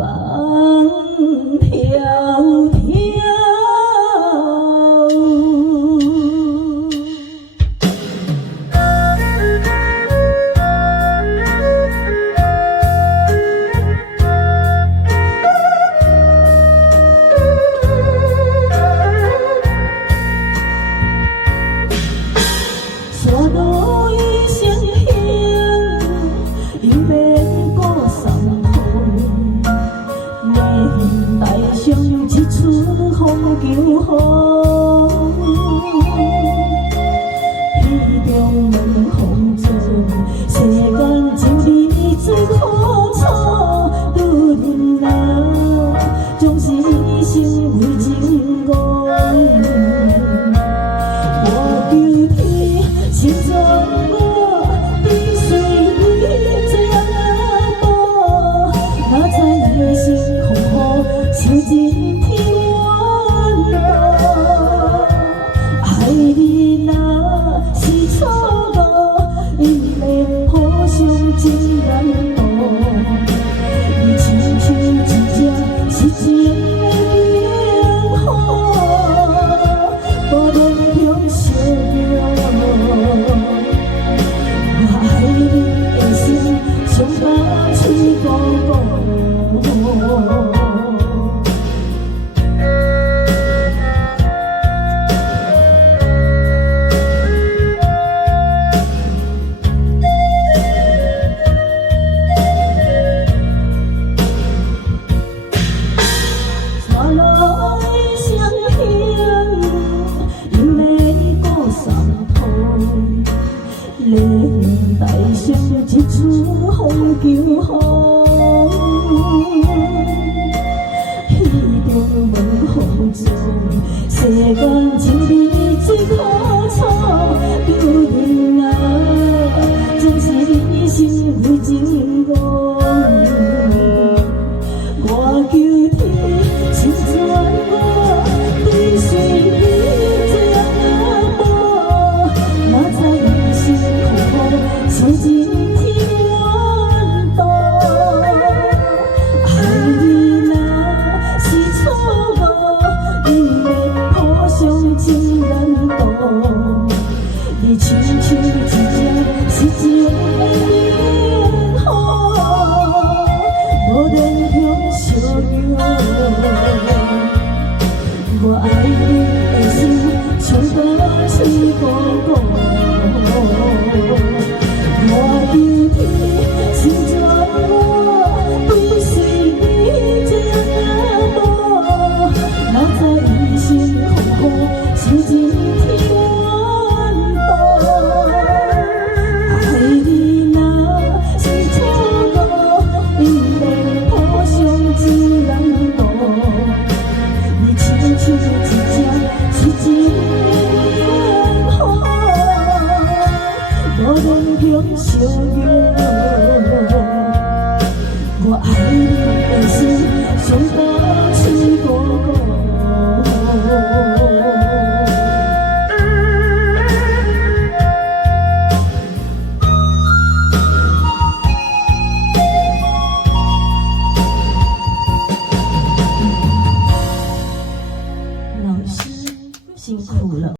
放飘飘。山路已成行，又免过山峰。历代上一出风求风，彼中问风中，世间真理最可楚。女人啊，总是一生为情狂。心中我跟随你这样步，哪知一生风雨受尽天怨。爱你若是错误，因免抱上真难度。你亲像一只失情的冰河，无论向烧热。上把嘴讲讲，山路已成行，因免过山峰。历代上一出风求风，彼中问风中，世间真理最可楚。女人啊，总是一生为情狂。我求天，成全我，跟随你这样步，哪知受尽天怨毒，爱你若是错误，因免抱上真难度。你亲像一只失情的冰河，无论向烧热。我爱你的心，像把嘴讲讲。我求天，成全我，跟随你这样步，哪知一生风雨受尽天怨。爱你若是错误，因免抱上真难度。你亲像一只失情的冰河，无论向烧热。我爱你的心，像把嘴讲讲。老师辛苦了。